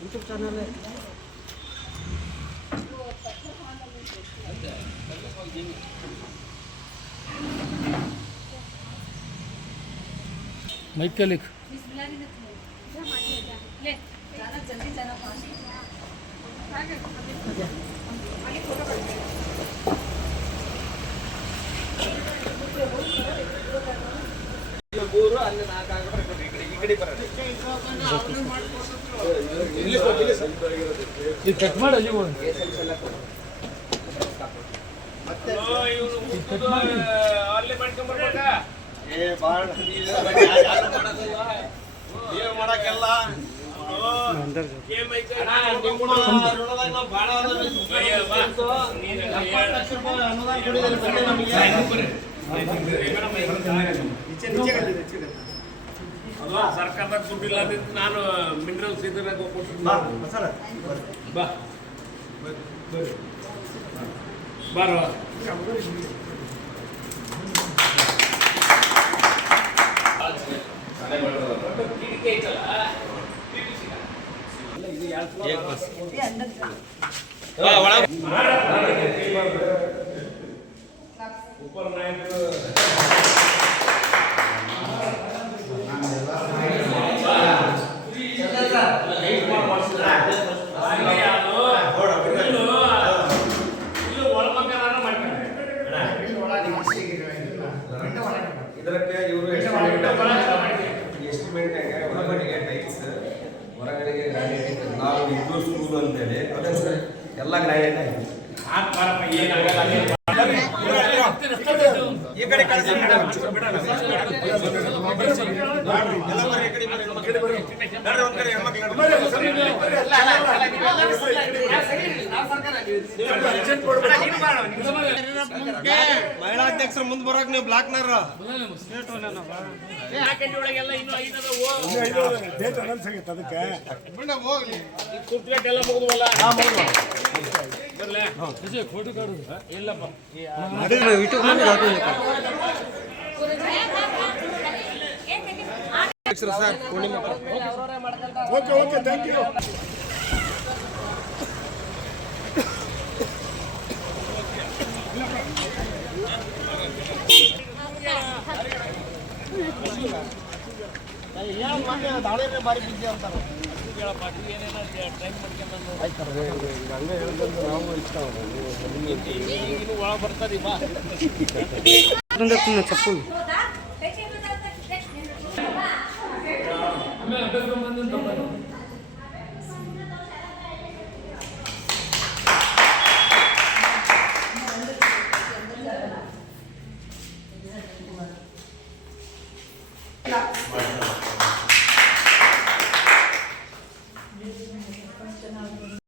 YouTube channel है mic क्या लिख कट ಮಾಡಿ ಅಲ್ಲೇ ಮಾಡ್ಕೊಂಡ್ಬರ್ಬೇಕಾ ಏ ಬಾಳ ಏನು ಮಾಡಕ್ಕೆಲ್ಲ ಸರ್ಕಾರದಾಗ ದುಡ್ಡಿಲ್ಲ ಅಂತ ನಾನು ಮಿನರಲ್ಸ್ ಇದ್ರಾಗ ಬಾರೋ ಇದಕ್ಕೆ ಇವರು ಎಸ್ಟಿಮೇಟ್ ಒಳಗಡೆಗೆ ಟೈಲ್ಸ್ ಹೊರಗಡೆಗೆ ಗ್ರಾನೈಟ್ ನಾವು ಇದ್ದು ಸ್ಕೂಲ್ ಅಂತೇಳಿ ಅದೇ ಸರ್ ಎಲ್ಲ ಗ್ರಾನೈಟ್ ಆಗಿದೆ ಈ ಕಡೆ ಮಹಿಳಾ ಅಧ್ಯಕ್ಷರು ಮುಂದೆ ಬರೋಕೆ ನೀವು ಬ್ಲಾಕ್ನರ್ ಫೋಟೋ ಕಾಡು ಇಲ್ಲಪ್ಪ sir Purnima okay okay thank you ದಾಳಿನೇ ಬಾರಿ ಬಿಸಿ ಅಂತಾರೆ ಹಂಗೆ ಹೇಳಿದ್ರೆ ನಾವು ಇಷ್ಟ ಒಳ ಬರ್ತದೆ ಬಾ ಚಪ್ಪಲ್ ಮಾಡ್ತಾರೆ